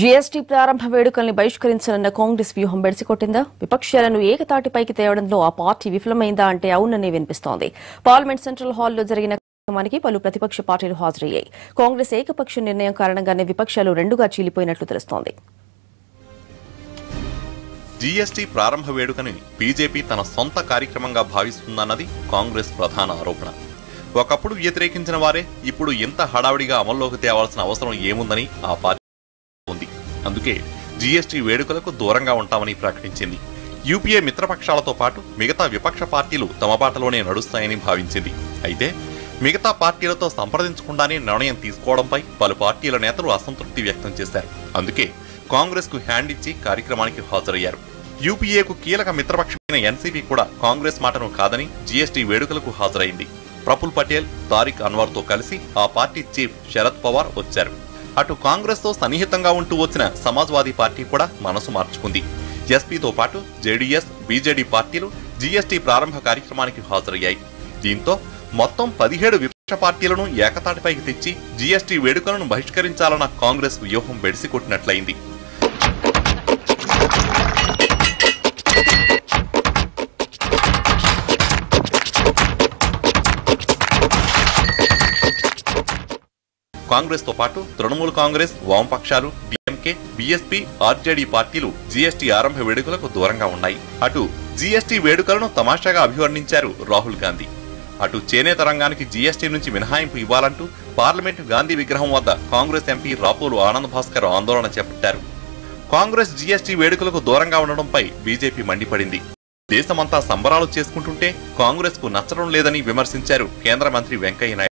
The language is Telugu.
జీఎస్టీ ప్రారంభ వేడుకల్ని బహిష్కరించాలన్న కాంగ్రెస్ వ్యూహం బెడిసికొట్టిందా? విపక్షాలను ఏకతాటిపైకి తేవడంలో ఆ పార్టీ విఫలమైందా అంటే అవుననే వినిపిస్తోంది. పార్లమెంట్ సెంట్రల్ హాల్లో జరిగిన కార్యక్రమానికి పలు ప్రతిపక్ష పార్టీలు హాజరయ్యాయి. కాంగ్రెస్ ఏకపక్ష నిర్ణయం కారణంగానే విపక్షాలు రెండుగా చీలిపోయినట్లు తెలుస్తోంది. జీఎస్టీ ప్రారంభ వేడుకని బీజేపీ తన సొంత కార్యక్రమంగా భావిస్తుందన్నది కాంగ్రెస్ ప్రధాన ఆరోపణ. ఒకప్పుడు వ్యతిరేకించిన వారే ఇప్పుడు ఇంత హడావిడిగా అమల్లోకి తేవాల్సిన అవసరం ఏముందని ఆ పార్టీ ఉంది. అందుకే జీఎస్టీ వేడుకలకు దూరంగా ఉంటామని ప్రకటించింది. యూపీఏ మిత్రపక్షాలతో పాటు మిగతా విపక్ష పార్టీలు తమ బాటలోనే నడుస్తాయని భావించింది. అయితే మిగతా పార్టీలతో సంప్రదించకుండానే నిర్ణయం తీసుకోవడంపై పలు పార్టీల నేతలు అసంతృప్తి వ్యక్తం చేశారు. అందుకే కాంగ్రెస్ కు హ్యాండ్ ఇచ్చి కార్యక్రమానికి హాజరయ్యారు. యూపీఏకు కీలక మిత్రపక్షమైన ఎన్సీపీ కూడా కాంగ్రెస్ మాటను కాదని జీఎస్టీ వేడుకలకు హాజరైంది. ప్రఫుల్ పటేల్, తారిక్ అన్వర్ తో కలిసి ఆ పార్టీ చీఫ్ శరద్ పవార్ వచ్చారు. అటు కాంగ్రెస్ తో సన్నిహితంగా ఉంటూ వచ్చిన సమాజ్వాదీ పార్టీ కూడా మనసు మార్చుకుంది. ఎస్పీతో పాటు జేడీఎస్, బీజేడీ పార్టీలు జీఎస్టీ ప్రారంభ కార్యక్రమానికి హాజరయ్యాయి. దీంతో మొత్తం 17 విపక్ష పార్టీలను ఏకతాటిపైకి తెచ్చి జీఎస్టీ వేడుకలను బహిష్కరించాలన్న కాంగ్రెస్ వ్యూహం బెడిసికొట్టినట్లయింది. కాంగ్రెస్ తో పాటు తృణమూల్ కాంగ్రెస్, వామపక్షాలు, డీఎంకే, బీఎస్పీ, ఆర్జేడీ పార్టీలు జీఎస్టీ ఆరంభ వేడుకలకు దూరంగా ఉన్నాయి. అటు జీఎస్టీ వేడుకలను తమాషాగా అభివర్ణించారు రాహుల్ గాంధీ. అటు చేనేత రంగానికి జీఎస్టీ నుంచి మినహాయింపు ఇవ్వాలంటూ పార్లమెంటు గాంధీ విగ్రహం వద్ద కాంగ్రెస్ ఎంపీ రాపోలు ఆనంద్ భాస్కర్ ఆందోళన చేపట్టారు. కాంగ్రెస్ జీఎస్టీ వేడుకలకు దూరంగా ఉండడంపై బీజేపీ మండిపడింది. దేశమంతా సంబరాలు చేసుకుంటుంటే కాంగ్రెస్ కు నచ్చడం లేదని విమర్శించారు కేంద్ర మంత్రి వెంకయ్య నాయుడు.